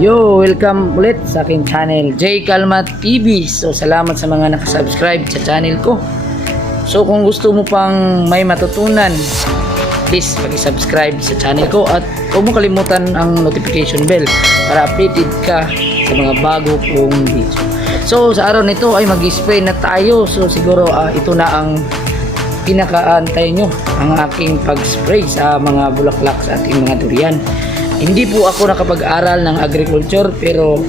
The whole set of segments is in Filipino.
Yo, welcome ulit sa aking channel, J Kalma TV. So, salamat sa mga nakasubscribe sa channel ko. So, kung gusto mo pang may matutunan, please pag-subscribe sa channel ko at huwag mo kalimutan ang notification bell para updated ka sa mga bago kong video. So, sa araw nito ay mag-spray na tayo. So, siguro ah, ito na ang pinakaantay nyo ang aking pag-spray sa mga bulaklak sa ating mga durian. Hindi po ako nakapag-aral ng agriculture pero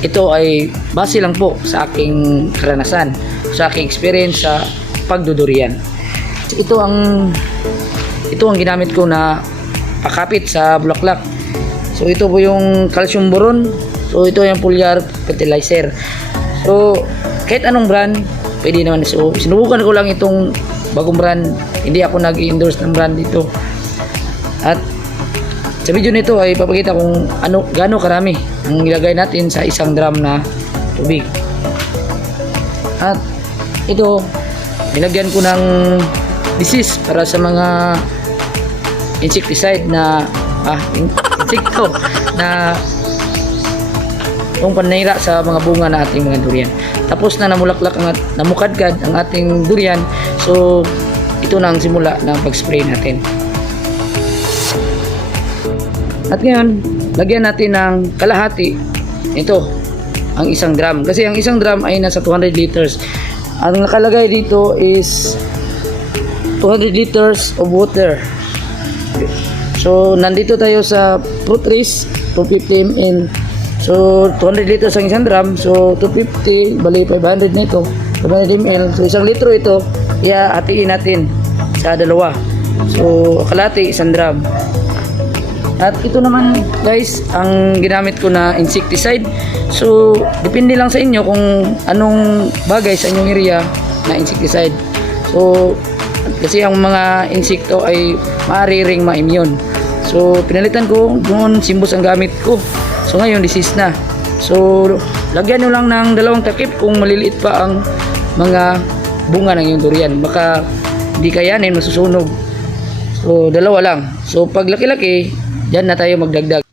ito ay base lang po sa aking karanasan, sa aking experience sa pagdudurian. Ito ang ito ang ginamit ko na pakapit sa bulaklak. So ito po yung calcium boron. So ito yung foliar fertilizer. So kahit anong brand, pwede naman. So sinubukan ko lang itong bagong brand. Hindi ako nag-endorse ng brand dito. At sa video nito ay papakita kung ano gaano karami ang ilagay natin sa isang drum na tubig. At ito nilagyan ko ng disease para sa mga insecticide na ah in- insekto na kung panira sa mga bunga na ating mga durian. Tapos na namulaklak ang namukadkad ang ating durian. So ito na ang simula ng pag-spray natin. At ngayon, lagyan natin ng kalahati. Ito, ang isang drum. Kasi ang isang drum ay nasa 200 liters. Ang nakalagay dito is 200 liters of water. So, nandito tayo sa fruit trees, 250 ml. So, 200 liters ang isang drum. So, 250, bali 500 na ito. 500 ml. So, isang litro ito, iahatiin natin sa dalawa. So, kalahati, isang drum. At ito naman guys, ang ginamit ko na insecticide. So, depende lang sa inyo kung anong bagay sa inyong area na insecticide. So, kasi ang mga insekto ay maaari ring ma-immune. So, pinalitan ko noon simbos ang gamit ko. So, ngayon disease na. So, lagyan nyo lang ng dalawang takip kung maliliit pa ang mga bunga ng iyong durian. Baka di kayanin, masusunog. So, dalawa lang. So, pag laki-laki, dyan na tayo magdagdag.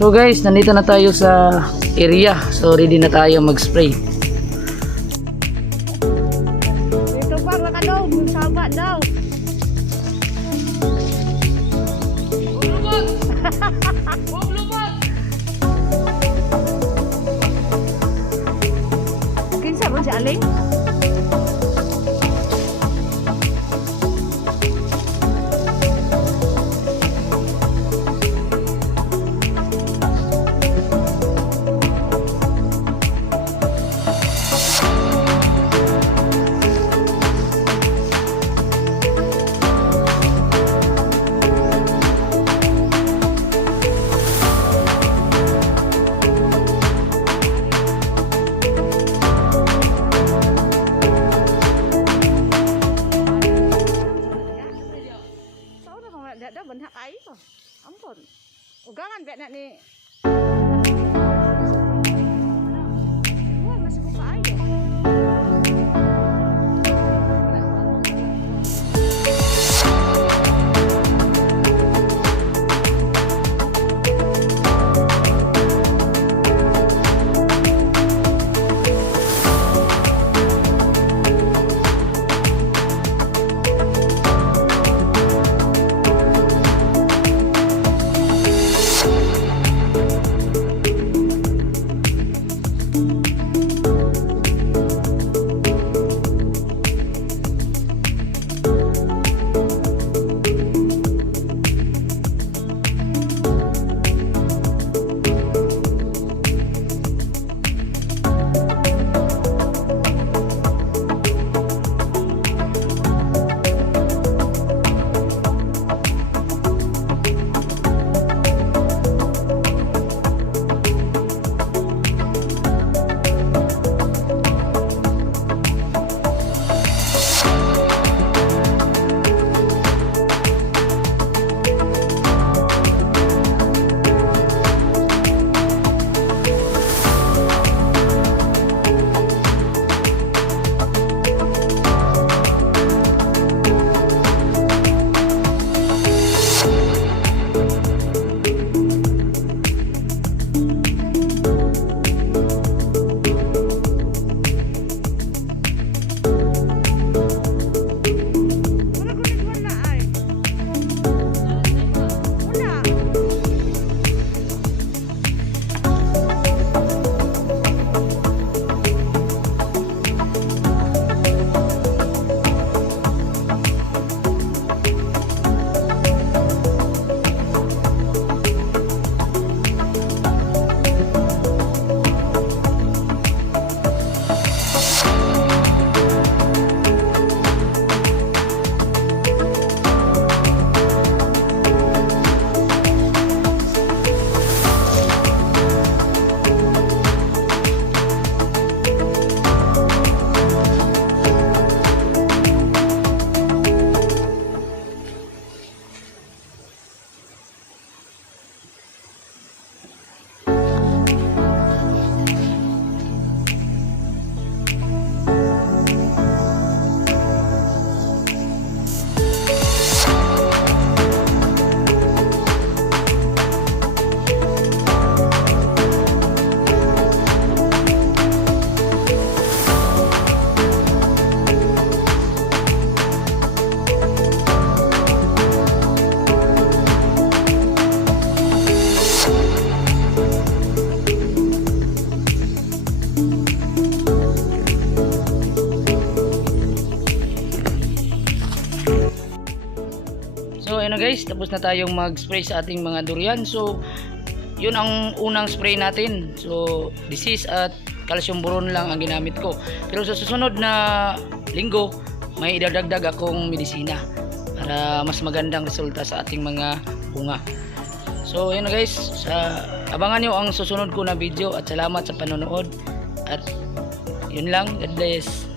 So guys, nandito na tayo sa area. So ready na tayo mag-spray. Dito pa ka daw, magsama daw. Kinsa tapos na tayong mag-spray sa ating mga durian. So yun ang unang spray natin. So disease at calcium boron lang ang ginamit ko. Pero sa susunod na linggo, may idadagdag akong medisina para mas magandang resulta sa ating mga bunga. So ayun na guys, sa abangan nyo ang susunod ko na video at salamat sa panonood at yun lang, God bless.